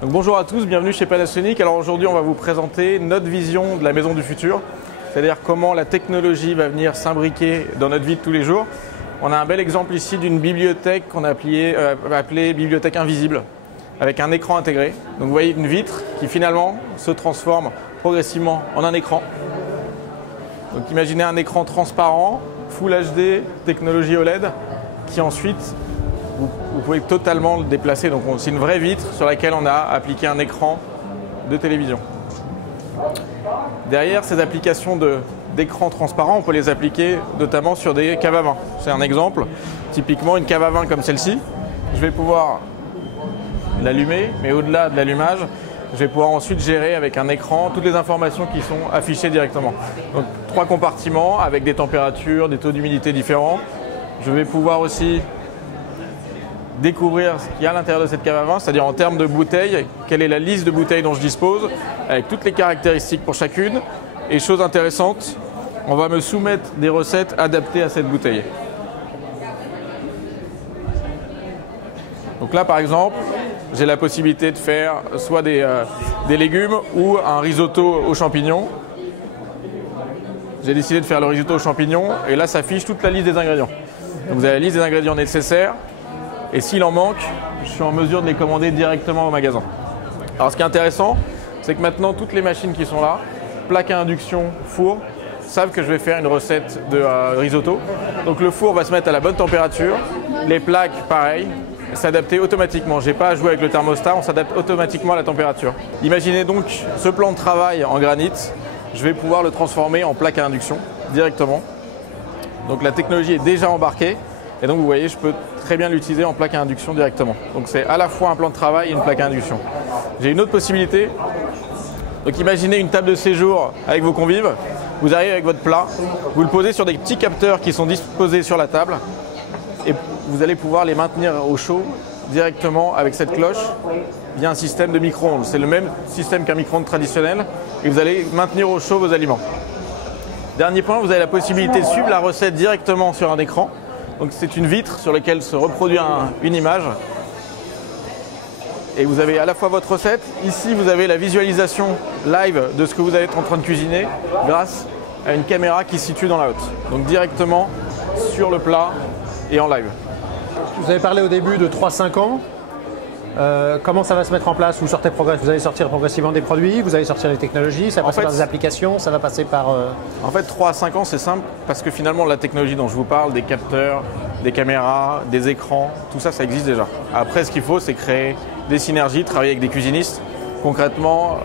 Donc bonjour à tous, bienvenue chez Panasonic. Alors aujourd'hui on va vous présenter notre vision de la maison du futur, c'est-à-dire comment la technologie va venir s'imbriquer dans notre vie de tous les jours. On a un bel exemple ici d'une bibliothèque qu'on a appelée bibliothèque invisible, avec un écran intégré. Donc vous voyez une vitre qui finalement se transforme progressivement en un écran. Donc imaginez un écran transparent, Full HD, technologie OLED, qui ensuite vous pouvez totalement le déplacer. Donc c'est une vraie vitre sur laquelle on a appliqué un écran de télévision. Derrière ces applications d'écran transparent, on peut les appliquer notamment sur des caves à vin. C'est un exemple. Typiquement une cave à vin comme celle-ci, je vais pouvoir l'allumer, mais au-delà de l'allumage, je vais pouvoir ensuite gérer avec un écran toutes les informations qui sont affichées directement. Donc 3 compartiments avec des températures, des taux d'humidité différents. Je vais pouvoir aussi découvrir ce qu'il y a à l'intérieur de cette cave à vin, c'est-à-dire en termes de bouteilles, quelle est la liste de bouteilles dont je dispose, avec toutes les caractéristiques pour chacune. Et chose intéressante, on va me soumettre des recettes adaptées à cette bouteille. Donc là par exemple, j'ai la possibilité de faire soit des légumes ou un risotto aux champignons. J'ai décidé de faire le risotto aux champignons et là ça affiche toute la liste des ingrédients. Donc vous avez la liste des ingrédients nécessaires et s'il en manque, je suis en mesure de les commander directement au magasin. Alors ce qui est intéressant, c'est que maintenant toutes les machines qui sont là, plaque à induction, four, savent que je vais faire une recette de risotto. Donc le four va se mettre à la bonne température, les plaques pareil, s'adapter automatiquement. Je n'ai pas à jouer avec le thermostat, on s'adapte automatiquement à la température. Imaginez donc ce plan de travail en granit, je vais pouvoir le transformer en plaque à induction directement. Donc la technologie est déjà embarquée et donc vous voyez, je peux très bien l'utiliser en plaque à induction directement. Donc c'est à la fois un plan de travail et une plaque à induction. J'ai une autre possibilité. Donc imaginez une table de séjour avec vos convives, vous arrivez avec votre plat, vous le posez sur des petits capteurs qui sont disposés sur la table et vous allez pouvoir les maintenir au chaud directement avec cette cloche via un système de micro-ondes. C'est le même système qu'un micro-ondes traditionnel et vous allez maintenir au chaud vos aliments. Dernier point, vous avez la possibilité de suivre la recette directement sur un écran. Donc c'est une vitre sur laquelle se reproduit une image. Et vous avez à la fois votre recette, ici vous avez la visualisation live de ce que vous allez être en train de cuisiner grâce à une caméra qui se situe dans la hotte. Donc directement sur le plat et en live. Vous avez parlé au début de 3-5 ans. Comment ça va se mettre en place? Vous allez sortir progressivement des produits, vous allez sortir des technologies, ça va passer par des applications, ça va passer par… En fait, 3 à 5 ans, c'est simple parce que finalement, la technologie dont je vous parle, des capteurs, des caméras, des écrans, tout ça, ça existe déjà. Après, ce qu'il faut, c'est créer des synergies, travailler avec des cuisinistes. Concrètement,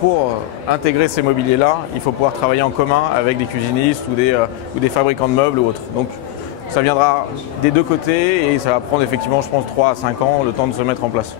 pour intégrer ces mobiliers-là, il faut pouvoir travailler en commun avec des cuisinistes ou des fabricants de meubles ou autres. Donc, ça viendra des deux côtés et ça va prendre effectivement, je pense, 3 à 5 ans le temps de se mettre en place.